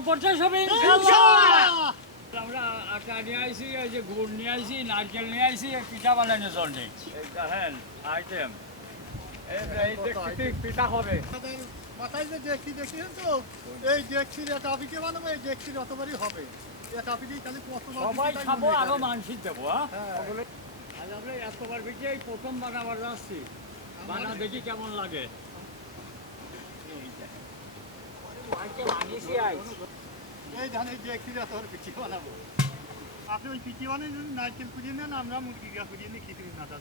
খাতি সব আমরা আটা নিয়ে আইছি এই যে গুড় নিয়ে আইছি নারকেল নিয়ে আইছি পিঠা বানানোর জন্য দেখেন আইটেম পিঠা হবে। মাথায় যে দেখছি দেখছিলেন তো? এই দেখছির এক আপিকে বানাবো এই দেখছির অতবারই হবে। এক আপিকেই খালি কত সবাই খাব আরও মানসিক দেবো হ্যাঁ? হ্যাঁ। আমরা এতবার বেশি এই প্রথম বানাবার যাচ্ছি বানা দেখি কেমন লাগে এই দেখেন। এই বানাবো। আপনি ওই পিঠি বানিয়ে যদি নারকেল কুড়িয়ে নেন আমরা মুরগি গা কুড়িয়ে নিই খিচুড়ি না তার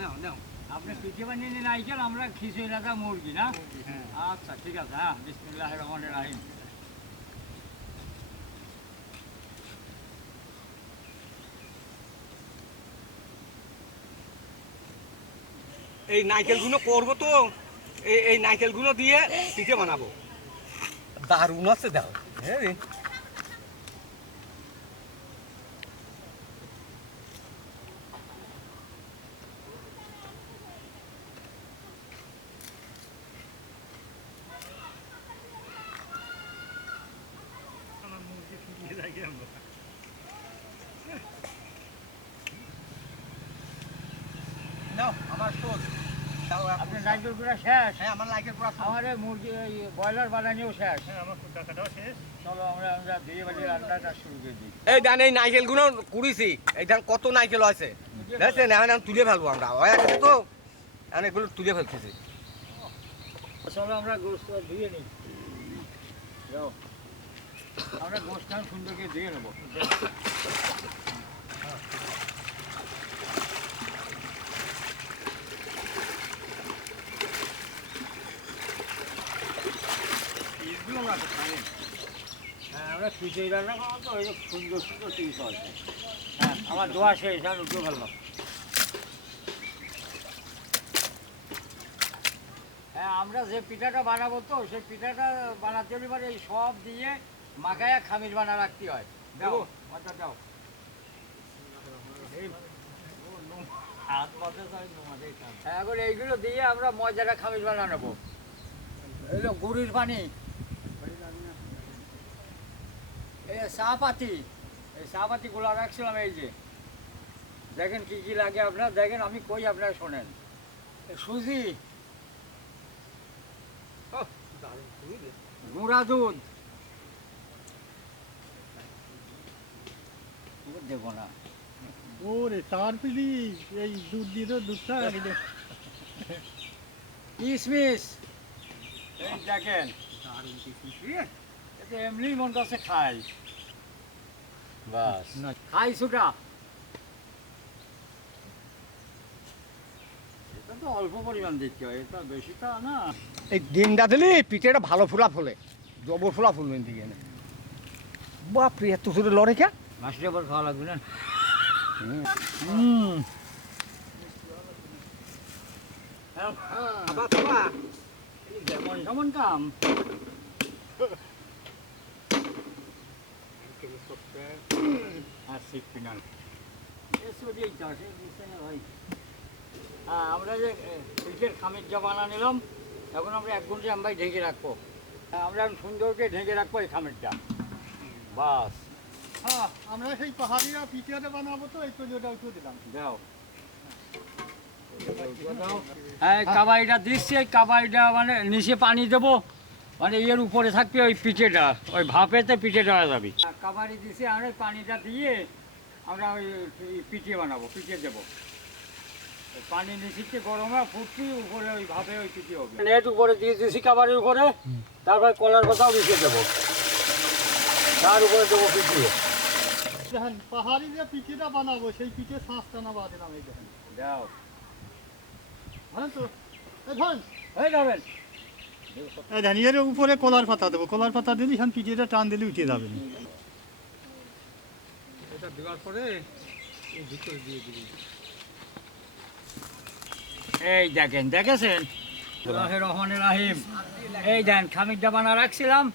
নাও নাও। আপনি পিঠে বানিয়ে আমরা খিচুড়ি মুরগি না? হ্যাঁ। আচ্ছা ঠিক আছে হ্যাঁ বিসমিল্লাহ রহমান রাহিম। এই নারকেলগুলো করব তো এই এই নারকেলগুলো দিয়ে পিঠে বানাবো। দারুণ আছে দাও হ্যাঁ রে। আমার মুরগি নাইকেল পুরা শেষ? হ্যাঁ আমার পুরো মুরগি এই ব্রয়লার বানানিও শেষ। হ্যাঁ আমার টাকাটাও শেষ। চলো আমরা আমরা দিয়ে রান্নাটা শুরু করে দিই। এই ধান এই নারকেলগুলো কুড়িছি। এই ধান কত নারকেল আছে? দেখছেন এখন আমি তুলে ফেলব আমরা। হয়ে গেছে তো? এখন এগুলো তুলে ফেলতেছি। চলো আমরা গোস্ত ধুয়ে নিই। যাও। আমরা গোস্ত সুন্দর করে ধুয়ে নেব। আমরা তো খাই হ্যাঁ আমরা খিচুড়ি রান্না করব তো ওই সুন্দর সুন্দর পিস আছে হ্যাঁ আমার দোয়া শেষ আর উঠে ফেললাম হ্যাঁ আমরা যে পিঠাটা বানাবো তো সেই পিঠাটা বানাতে মানে এই সব দিয়ে মাখায়া খামির বানা রাখতে হয় দেবো ওটা দাও। হ্যাঁ, এখন এইগুলো দিয়ে আমরা মজাটা খামির বানা নেব এগুলো গুড়ির পানি এই চা এই চা পাতিগুলো রাখছিলাম এই যে। দেখেন কি কি লাগে আপনার দেখেন আমি কই আপনারা শোনেন। সুজি। গুঁড়া দুধ। দেবো না। ওরে চার পিলি এই দুধ দিয়ে তো দুধটা কিশমিশ এই দেখেন। এতে এমনি মন কাছে খাই। বাস। না। খাই সুটা এটা তো অল্প পরিমাণ দিতে হয় এটা বেশিটা না। এই ডিমটা দিলি পিঠেটা ভালো ফুলা ফুলে। জবর ফুলা ফুলবে দিকে বাপরে এত সুরে লড়ে কে? মাছটা আবার খাওয়া লাগবে না? হুম। যেমন যেমন কাম। না ভাই হ্যাঁ আমরা যে পিঠের খামির বানা নিলাম এখন আমরা এক ঘণ্টা আমরা ঢেকে রাখব আমরা এখন সুন্দর করে ঢেকে রাখব এই খামিরটা বাস হ্যাঁ আমরা সেই পাহাড়িয়া পিঠিয়াটা বানাবো তো এই তৈরিটা একটু দিলাম দাও হ্যাঁ কাবাইটা দিচ্ছি, এই কাবাইটা মানে নিচে পানি দেবো। মানে এর উপরে থাকবে ওই পিঠেটা ওই ভাপেতে পিঠেটা হয়ে যাবে। কাবাড়ি দিছি আমরা ওই পানিটা দিয়ে আমরা ওই পিঠে বানাবো পিঠে দেবো। পানি নিচিতে গরমে ফুটছি উপরে ওই ভাপে ওই পিঠে হবে। নেট উপরে দিয়ে দিছি কাবাড়ির উপরে তারপর কলার কথাও মিশিয়ে দেবো। তার উপরে দেবো পিঠে। দেখেন পাহাড়ি যে পিঠেটা বানাবো সেই পিঠে শ্বাস টানা বা দিলাম এই দেখেন। দাও হ্যাঁ তো ধরেন। হয়ে যাবেন এই দেখেন এর উপরে কলার পাতা দেবো। কলার পাতা দিলে এখান পিঠিটা টান দিলে উঠে যাবে। এটা দেওয়ার পরে এই ভিতরে দিয়ে দিবি। এই দেখেন দেখেছেন? রহমান রাহিম। এই দেন বানা রাখছিলাম।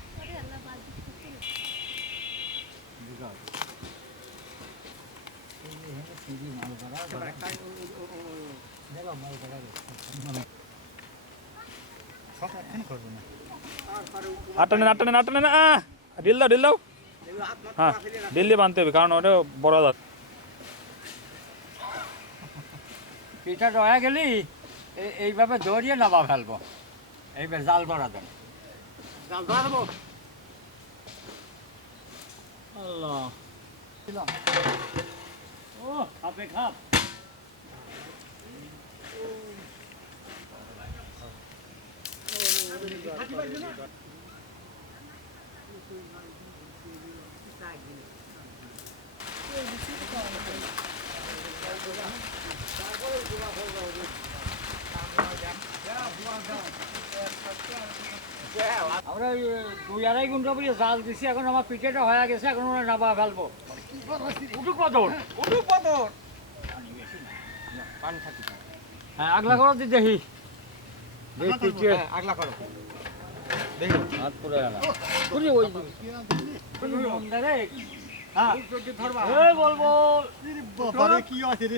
না ঢিল দাও ঢিল দাও। হ্যাঁ ঢিল দিয়ে বাঁধতে হবে কারণ ওটা বড় দাঁত পিঠা গেলি এইভাবে দৌড়িয়ে নাবা ফেলব। এইবার জাল দেন। জাল ধরা อ๋อเหรอที่หลังโอ้ขับไปครับ আমরা দুই আড়াই ঘণ্টা পরে জাল দিছি এখন আমার পিঠেটা হয়ে গেছে এখন ওরা নাবা ফেলব। উঠুক কদর। উঠুক বদর হ্যাঁ আগলা করো দি দেখি। পিঠে হ্যাঁ, আগলা করো। হ্যাঁ। এই বলব কি আছে রে?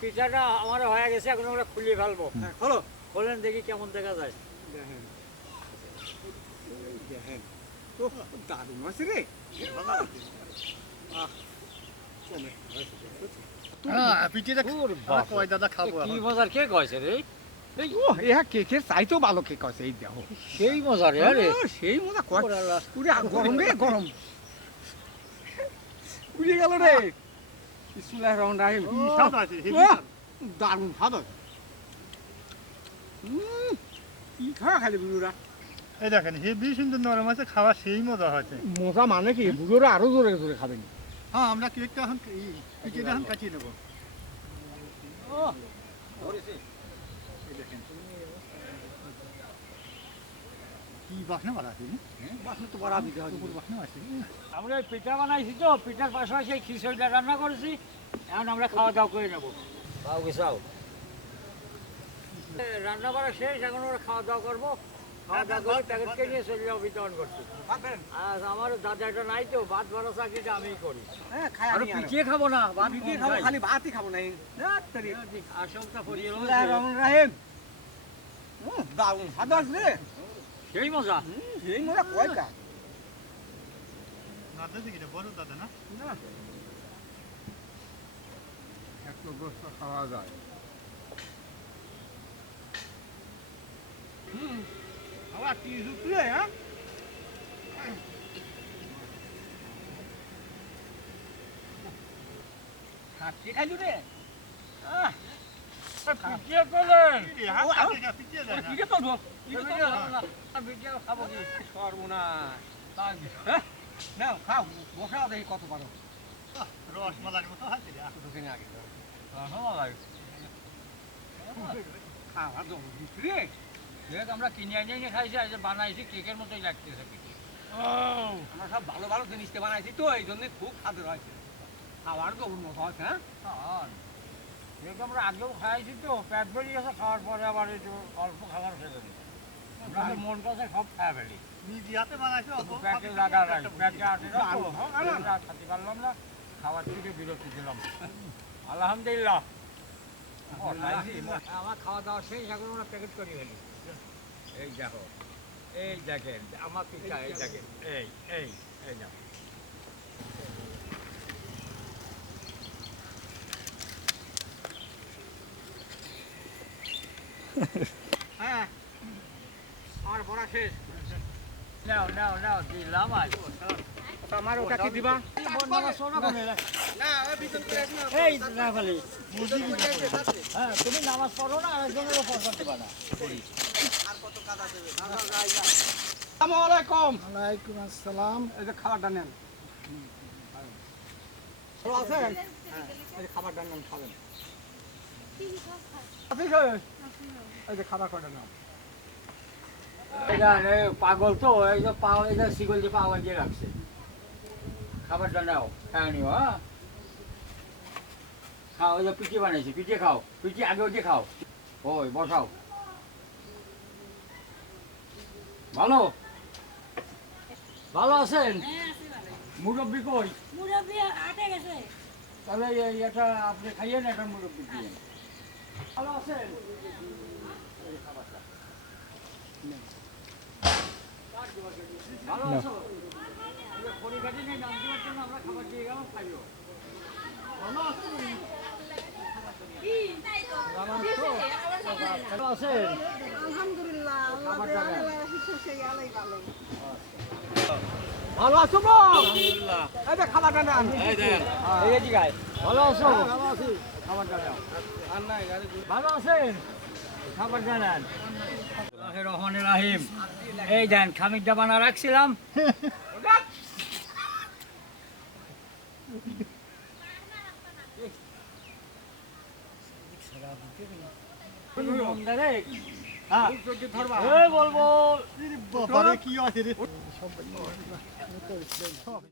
পিঠাটা আমার হয়ে গেছে এখন আমরা খুলিয়ে ফেলব। হলো বলেন দেখি কেমন দেখা যায়। ও দারুণ আছে রে। হ্যাঁ সেই মজার রে সেই মজা গরম রে গরম। উড়ে গেল রে। বিসমিল্লাহির রহমানির রহিম। স্বাদ আছে। দারুণ স্বাদ হয় কি খাওয়া খালি বুড়োরা? এই দেখেন হেবি সুন্দর নরম আছে খাওয়া সেই মজা হয়েছে। মজা মানে কি? বুড়োরা আরও জোরে জোরে খাবেন। হ্যাঁ আমরা কেকটা এখন পিঠিটা এখন কাটিয়ে নেব। এই কি বাসনা বাড়া আছে? বাসন তো বড়া দিতে বাসনা আছে আমরা পিঠা বানাইছি তো পিঠার পাশাপাশি খিচুড়িটা রান্না করেছি। এখন আমরা খাওয়া দাওয়া করে নেব। গেছাও রান্না করা শেষ এখন আমরা খাওয়া দাওয়া করব। খাওয়া দাওয়া করে প্যাকেটকে নিয়ে চলে যাব বিতরণ করছি আর আমার দাদা এটা নাই তো ভাত ভরা চাকরিটা আমিই করি। হ্যাঁ খাই পিছিয়ে খাব না ভাত পিঠে খাব খালি ভাতই খাব না এই আসলটা পরিয়ে বিসমিল্লাহির রহমানির রহিম। উম, দারুণ স্বাদ আছে রে সেই মজা হুম, সেই মজা কয়টা দাদা কি বড় দাদা না? এত গোস্ত খাওয়া যায়। হুম আবার তিরিশ উঠলে হ্যাঁ? খাচ্ছি। খাইলু রে আহ, পিছিয়ে যা, পিছিয়ে যায় আমরা কিনে এনে খাইছি আজ বানাইছি কেকের মতোই লাগতেছে আমরা সব ভালো ভালো জিনিসটা বানাইছি তো এই জন্য খুব স্বাদের হয়েছে খাওয়ার তো মতো হয়েছে হ্যাঁ আমরা আগেও খাইছি তো পেট বেরিয়ে খাওয়ার পরে আবার একটু অল্প খাবার তো মন কাছে সব খাই ফেলি হাতে বানাইছে প্যাকে লাগা রাখ প্যাকে আটে রাখো। খাতে পারলাম না। খাবার থেকে বিরতি দিলাম। আলহামদুলিল্লাহ। আমার খাওয়া দাওয়া শেষ এখন আমরা প্যাকেট করি ফেলি। এই দেখো এই দেখেন আমার পিঠা এই দেখেন এই এই এই দেখো হ্যাঁ আমার বড়া শেষ। নাও নাও নাও দিলাম আজ আমার ওটা কি দিবা? না ওই বিতন করে আসি না এই না হ্যাঁ তুমি নামাজ পড়ো না আরেকজনেরও পড় করতে পারো আর কত আসসালামু আলাইকুম ওয়ালাইকুম আসসালাম। এই যে খাবারটা নেন। ভালো আছেন? হ্যাঁ, এই খাবারটা নেন খাবেন? এই যে খাবার কটা নাও। এ পাগল তো এই যে পাও এই যে শিকল দিয়ে পাওয়া দিয়ে রাখছে। খাবারটা নাও খাও নিও হ্যাঁ? খাও ওই যে পিঠে বানাইছি পিঠে খাও পিঠে আগে ওই খাও। ওই বসাও। ভালো? ভালো আছেন? মুরব্বি কই? মুরব্বী গেছে। তাহলে এটা আপনি খাইয়েন একটা মুরব্বি দিয়ে ভালো আছেন? খাবারটা। নেন। ভালো আছো এই যে খড়ি কাটি নেই নাম দেওয়ার জন্য আমরা খাবার দিয়ে গেলাম খাইও ভালো আলহামদুলিল্লাহ আলাই ভালো ভালো আছো। এই খাবারটা নেন এই আছো খাবারটা দাও ভালো আছেন? খাবার জানান। রহমানের রাহিম। এই দেন খামিরটা বানা রাখছিলাম। বলব। কি আছে রে?